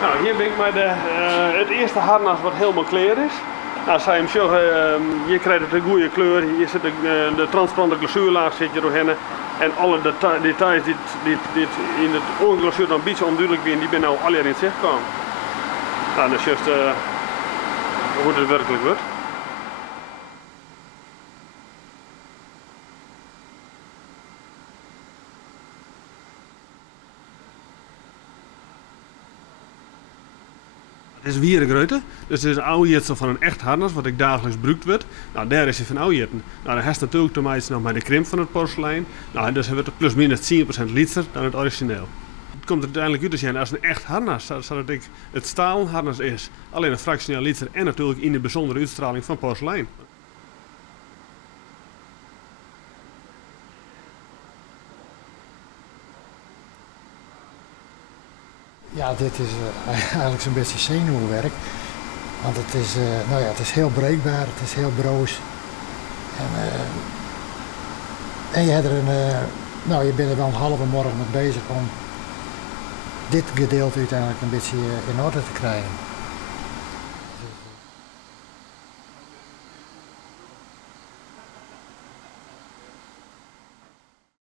Nou, hier ben ik bij het eerste harnas wat helemaal klaar is. Nou, zou je hem zeggen, je krijgt een goede kleur, hier zit de transparante glazuurlaag zit je doorheen. En alle details die in het oorglazuur dan een beetje onduidelijk zijn, die ben nou al in zicht komen. Nou, dat is juist hoe het werkelijk wordt. Het is wierengreuter, dus het is een oudjetsel van een echt harnas wat ik dagelijks gebruikt wordt. Nou, daar is hij van oudjetten. Nou, dan heeft natuurlijk te maken nog met de krimp van het porselein. Nou, dus hij wordt er plus minus 10% lichter dan het origineel. Het komt er uiteindelijk uit te zijn als een echt harnas, zodat het stalen harnas is. Alleen een fractioneel liter en natuurlijk in de bijzondere uitstraling van porselein. Ja, dit is eigenlijk zo'n beetje zenuwwerk. Want het is, nou ja, het is heel breekbaar, het is heel broos. En je hebt er nou, je bent er wel een halve morgen mee bezig om dit gedeelte uiteindelijk een beetje in orde te krijgen.